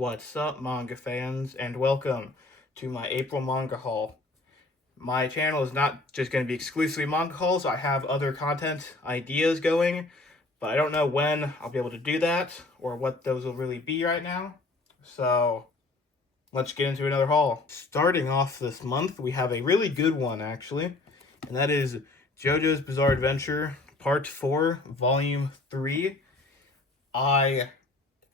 What's up, manga fans, and welcome to my April manga haul. My channel is not just going to be exclusively manga hauls. I have other content ideas going, but I don't know when I'll be able to do that or what those will really be right now. So let's get into another haul. Starting off this month, we have a really good one actually, and that is JoJo's Bizarre Adventure Part 4, Volume 3. I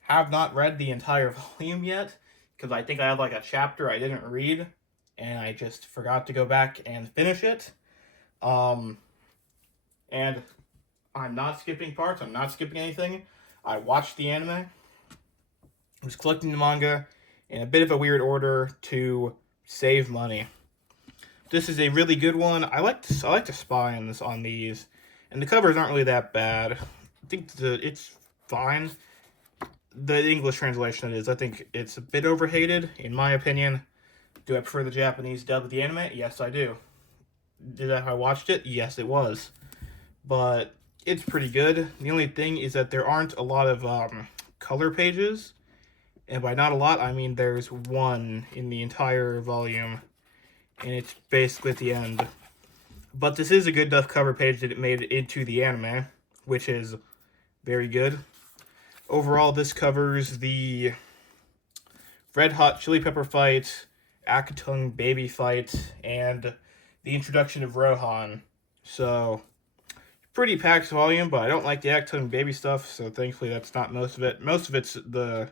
have not read the entire volume yet because I think I have like a chapter I didn't read and I just forgot to go back and finish it. And I'm not skipping parts. I'm not skipping anything. I watched the anime. I was collecting the manga in a bit of a weird order to save money. This is a really good one. I like to spy on these, and the covers aren't really that bad. I think it's fine. The English translation it is. I think it's a bit overhated, in my opinion. Do I prefer the Japanese dub of the anime? Yes, I do. Did I watched it? Yes, it was. But it's pretty good. The only thing is that there aren't a lot of color pages. And by not a lot, I mean there's one in the entire volume. And it's basically at the end. But this is a good enough cover page that it made it into the anime, which is very good. Overall, this covers the Red Hot Chili Pepper fight, Akatung baby fight, and the introduction of Rohan. So, pretty packed volume, but I don't like the Akatung baby stuff, so thankfully that's not most of it. Most of it's the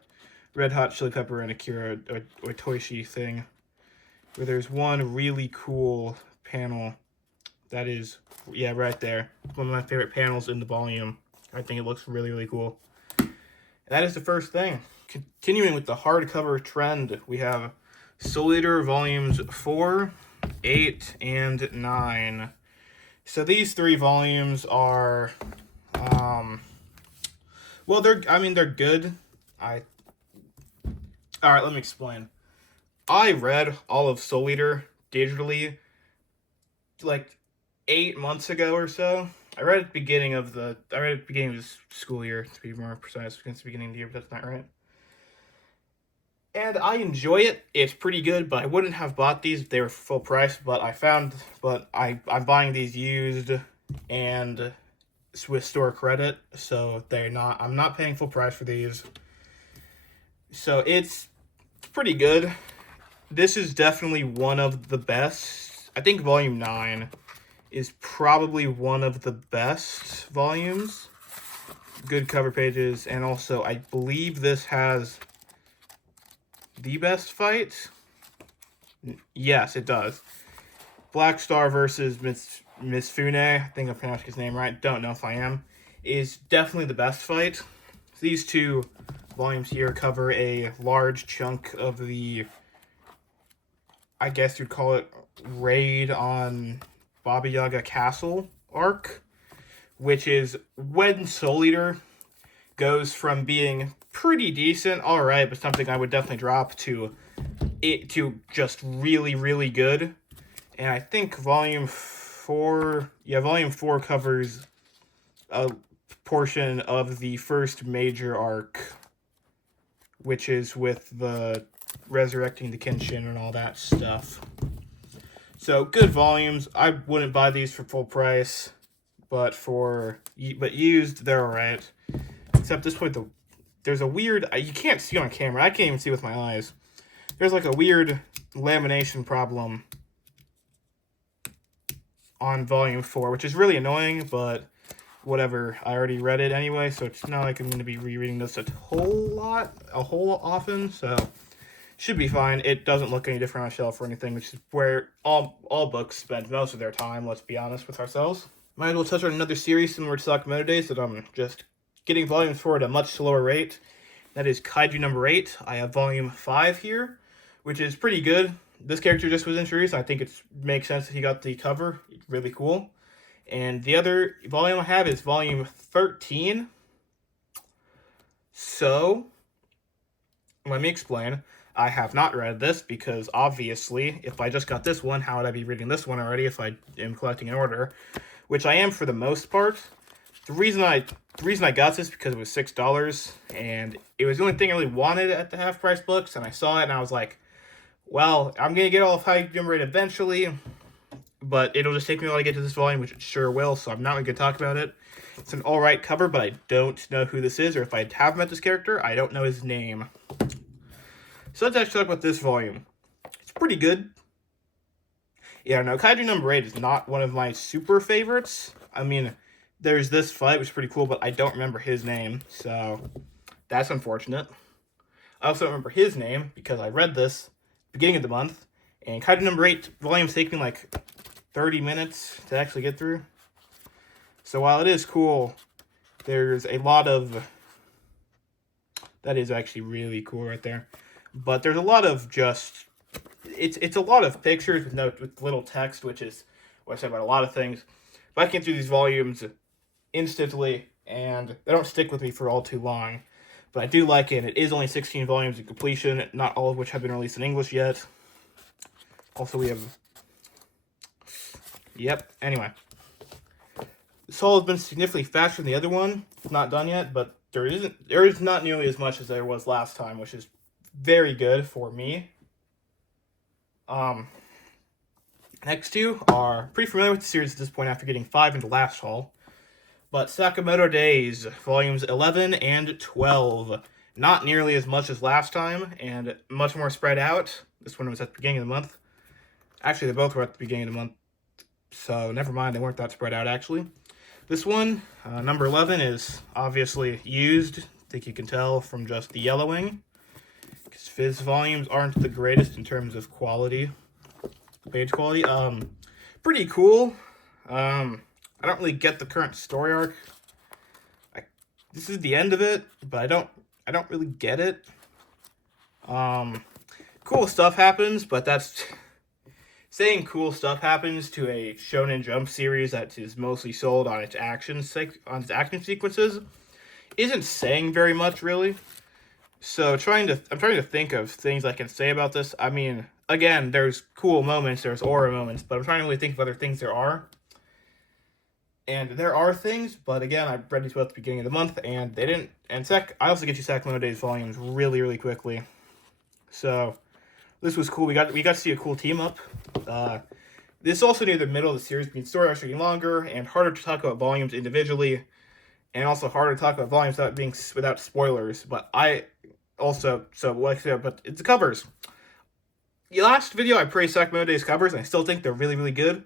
Red Hot Chili Pepper and Akira Otoshi thing, where there's one really cool panel that is, yeah, right there. One of my favorite panels in the volume. I think it looks really, really cool. That is the first thing. Continuing with the hardcover trend, we have Soul Eater Volumes 4, 8, and 9. So these three volumes are, well, they're good. Alright, let me explain. I read all of Soul Eater digitally, like 8 months ago or so. I read at the beginning of the school year, to be more precise, against the beginning of the year, but that's not right. And I enjoy it. It's pretty good, but I wouldn't have bought these if they were full price. But I'm buying these used and with store credit, so I'm not paying full price for these. So it's pretty good. This is definitely one of the best. I think Volume 9 is probably one of the best volumes. Good cover pages, and also I believe this has the best fight. Yes, it does. Black Star versus Mifune, I think I'm pronouncing his name right, don't know if I am, is definitely the best fight. These two volumes here cover a large chunk of the, I guess you'd call it, raid on Baba Yaga Castle arc, which is when Soul Eater goes from being pretty decent, alright, but something I would definitely drop to just really, really good. And I think Volume 4 covers a portion of the first major arc, which is with the resurrecting the Kenshin and all that stuff. So, good volumes. I wouldn't buy these for full price, but used, they're alright. Except this point, there's a weird, you can't see on camera, I can't even see with my eyes. There's like a weird lamination problem on Volume 4, which is really annoying, but whatever. I already read it anyway, so it's not like I'm going to be rereading this a whole often, so should be fine. It doesn't look any different on a shelf or anything, which is where all books spend most of their time, let's be honest with ourselves. Might as well touch on another series similar to Sakamoto Days that I'm just getting volumes for at a much slower rate. That is Kaiju number 8. I have volume 5 here, which is pretty good. This character just was introduced. I think it makes sense that he got the cover. It's really cool. And the other volume I have is volume 13. So, let me explain. I have not read this because, obviously, if I just got this one, how would I be reading this one already if I am collecting in order? Which I am for the most part. the reason I got this because it was $6, and it was the only thing I really wanted at the half price books, and I saw it and I was like, well, I'm gonna get all of High Number 8 eventually, but it'll just take me a while to get to this volume, which it sure will, so I'm not going to talk about it. It's an alright cover, but I don't know who this is, or if I have met this character, I don't know his name. So let's actually talk about this volume. It's pretty good. Yeah, no, Kaiju number 8 is not one of my super favorites. I mean, there's this fight, which is pretty cool, but I don't remember his name, so that's unfortunate. I also don't remember his name, because I read this beginning of the month, and Kaiju number 8 volumes take me like 30 minutes to actually get through. So while it is cool, there's a lot of... That is actually really cool right there. But there's a lot of just... It's a lot of pictures with little text, which is what I said about a lot of things. But I can get through these volumes instantly, and they don't stick with me for all too long. But I do like it, and it is only 16 volumes in completion, not all of which have been released in English yet. Also, we have... Yep, anyway. This haul has been significantly faster than the other one. It's not done yet, but there is not nearly as much as there was last time, which is very good for me. Next two are pretty familiar with the series at this point after getting 5 in the last haul. But Sakamoto Days, volumes 11 and 12. Not nearly as much as last time, and much more spread out. This one was at the beginning of the month. Actually, they both were at the beginning of the month. So, never mind, they weren't that spread out, actually. This one, number 11, is obviously used. I think you can tell from just the yellowing. Because Fizz volumes aren't the greatest in terms of quality. Page quality. Pretty cool. I don't really get the current story arc. This is the end of it, but I don't really get it. Cool stuff happens, but that's... Saying cool stuff happens to a Shonen Jump series that is mostly sold on its action sequences isn't saying very much, really. So I'm trying to think of things I can say about this. I mean, again, there's cool moments, there's aura moments, but I'm trying to really think of other things there are. And there are things, but again, I read these both at the beginning of the month, and they didn't. And I also get you Sakamoto Days volumes really, really quickly. So this was cool. We got to see a cool team up. This is also near the middle of the series, means story arcs are getting longer and harder to talk about volumes individually, and also harder to talk about volumes without spoilers. But but it's the covers. The last video I praised Sakamoto Days covers, and I still think they're really, really good.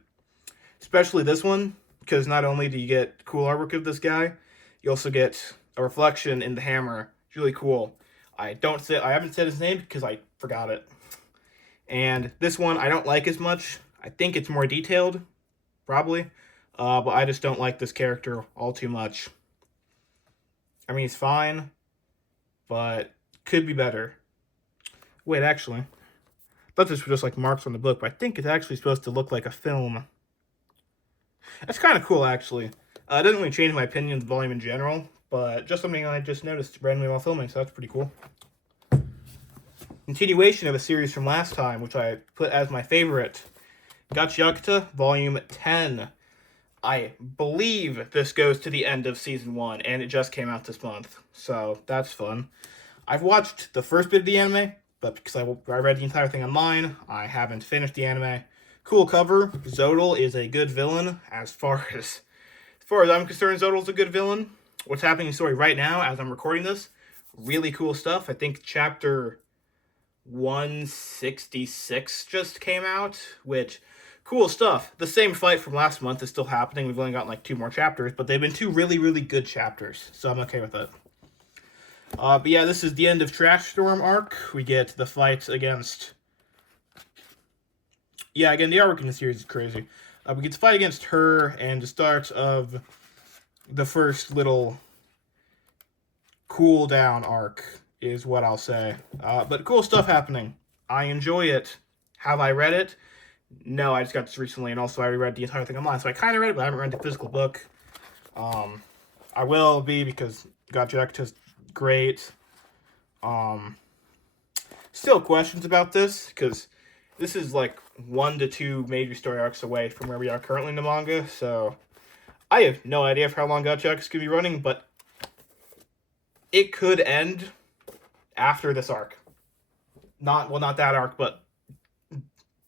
Especially this one, because not only do you get cool artwork of this guy, you also get a reflection in the hammer. It's really cool. I haven't said his name because I forgot it. And this one I don't like as much. I think it's more detailed, probably. But I just don't like this character all too much. I mean, he's fine, but could be better. Wait, actually. I thought this was just like marks on the book, but I think it's actually supposed to look like a film. That's kind of cool, actually. It doesn't really change my opinion of the volume in general, but just something I just noticed randomly while filming, so that's pretty cool. Continuation of a series from last time, which I put as my favorite. Gachiakuta, Volume 10. I believe this goes to the end of Season 1, and it just came out this month, so that's fun. I've watched the first bit of the anime, but because I read the entire thing online, I haven't finished the anime. Cool cover. Zodal is a good villain. As far as I'm concerned, Zodal's a good villain. What's happening in the story right now, as I'm recording this, really cool stuff. I think chapter 166 just came out, which, cool stuff. The same fight from last month is still happening. We've only got like 2 more chapters, but they've been 2 really, really good chapters, so I'm okay with it. But yeah, this is the end of Trash Storm arc. We get the fight against... Yeah, again, the artwork in the series is crazy. We get to fight against her, and the start of the first little cool down arc is what I'll say. But cool stuff happening. I enjoy it. Have I read it? No, I just got this recently, and also I read the entire thing online. So I kind of read it, but I haven't read the physical book. I will be, because Gachiakuta's great. Still questions about this, because this is like 1 to 2 major story arcs away from where we are currently in the manga, so I have no idea for how long Gacha is going to be running, but it could end after this arc. Not that arc, but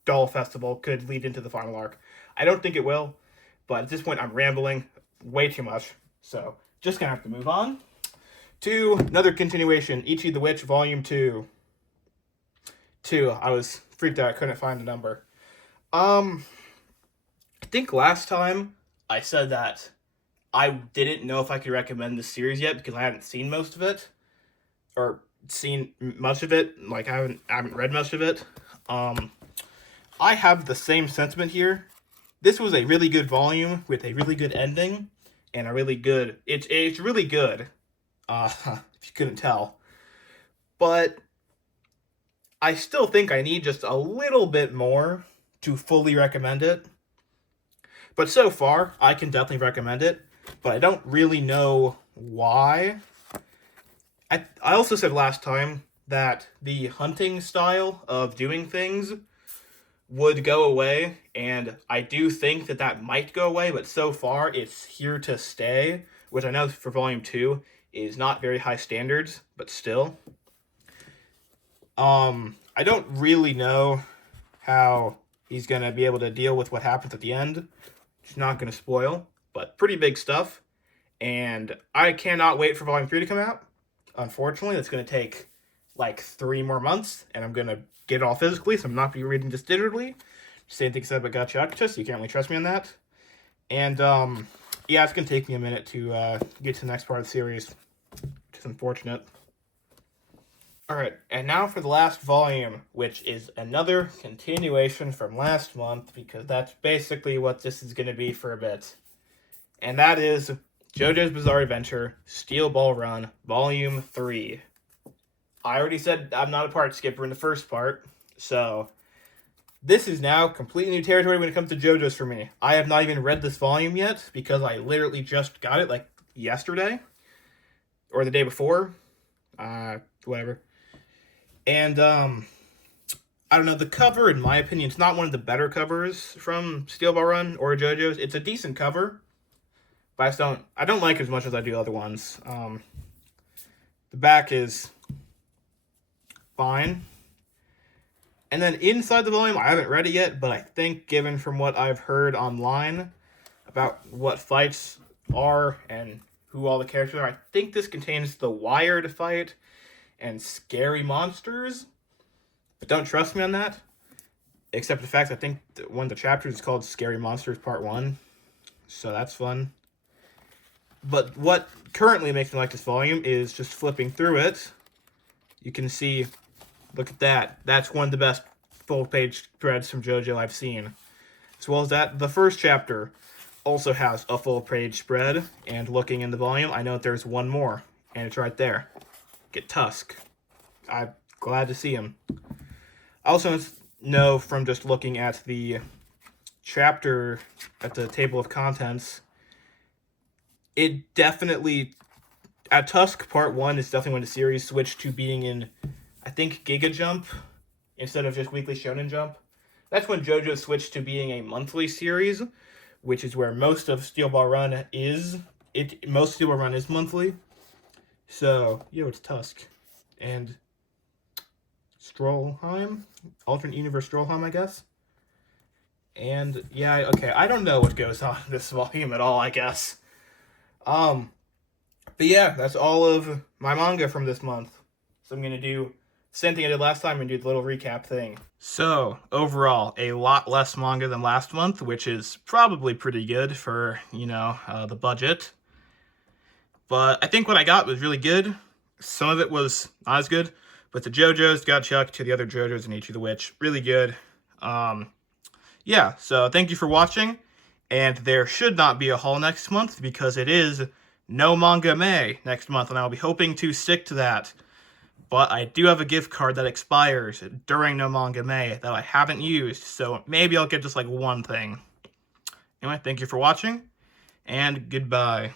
Doll Festival could lead into the final arc. I don't think it will, but at this point I'm rambling way too much, so just gonna have to move on to another continuation, Ichi the Witch Volume 2. I was freaked out, I couldn't find the number. I think last time I said that I didn't know if I could recommend this series yet because I hadn't seen most of it, or seen much of it. Like I haven't read much of it. I have the same sentiment here. This was a really good volume with a really good ending and a really good. It's really good. If you couldn't tell, but I still think I need just a little bit more to fully recommend it. But so far, I can definitely recommend it, but I don't really know why. I also said last time that the hunting style of doing things would go away, and I do think that that might go away, but so far it's here to stay, which I know for Volume 2 is not very high standards, but still. I don't really know how he's going to be able to deal with what happens at the end. It's not going to spoil, but pretty big stuff. And I cannot wait for Volume 3 to come out. Unfortunately, it's going to take like 3 more months, and I'm going to get it all physically, so I'm not be reading this digitally. Same thing said about Gacha, so you can't really trust me on that. And, yeah, it's going to take me a minute to get to the next part of the series, which is unfortunate. Alright, and now for the last volume, which is another continuation from last month, because that's basically what this is going to be for a bit. And that is JoJo's Bizarre Adventure, Steel Ball Run, Volume 3. I already said I'm not a part skipper in the first part, so this is now completely new territory when it comes to JoJo's for me. I have not even read this volume yet, because I literally just got it, like, yesterday, or the day before, whatever. And, I don't know, the cover, in my opinion, it's not one of the better covers from Steel Ball Run or JoJo's. It's a decent cover, but I don't like it as much as I do other ones. The back is fine. And then inside the volume, I haven't read it yet, but I think given from what I've heard online about what fights are and who all the characters are, I think this contains the Wired fight and Scary Monsters, but don't trust me on that, except the fact I think one of the chapters is called Scary Monsters Part 1, so that's fun. But what currently makes me like this volume is just flipping through it. You can see, look at that, that's one of the best full-page spreads from JoJo I've seen. As well as that, the first chapter also has a full-page spread, and looking in the volume, I know that there's one more, and it's right there. Get Tusk. I'm glad to see him. I also know from just looking at the chapter at the table of contents, it definitely, at Tusk Part 1 is definitely when the series switched to being in, I think, Giga Jump instead of just Weekly Shonen Jump. That's when JoJo switched to being a monthly series, which is where most of Steel Ball Run is. Most Steel Ball Run is monthly. So, it's Tusk. And Strollheim? Alternate Universe Strollheim, I guess? And, yeah, okay, I don't know what goes on in this volume at all, I guess. But yeah, that's all of my manga from this month. So I'm going to do the same thing I did last time and do the little recap thing. So, overall, a lot less manga than last month, which is probably pretty good for, the budget. But I think what I got was really good. Some of it was not as good, but the JoJo's got chucked to the other JoJo's and Ichi the Witch. Really good. Yeah, so thank you for watching. And there should not be a haul next month because it is No Manga May next month, and I'll be hoping to stick to that. But I do have a gift card that expires during No Manga May that I haven't used, so maybe I'll get just like one thing. Anyway, thank you for watching, and goodbye.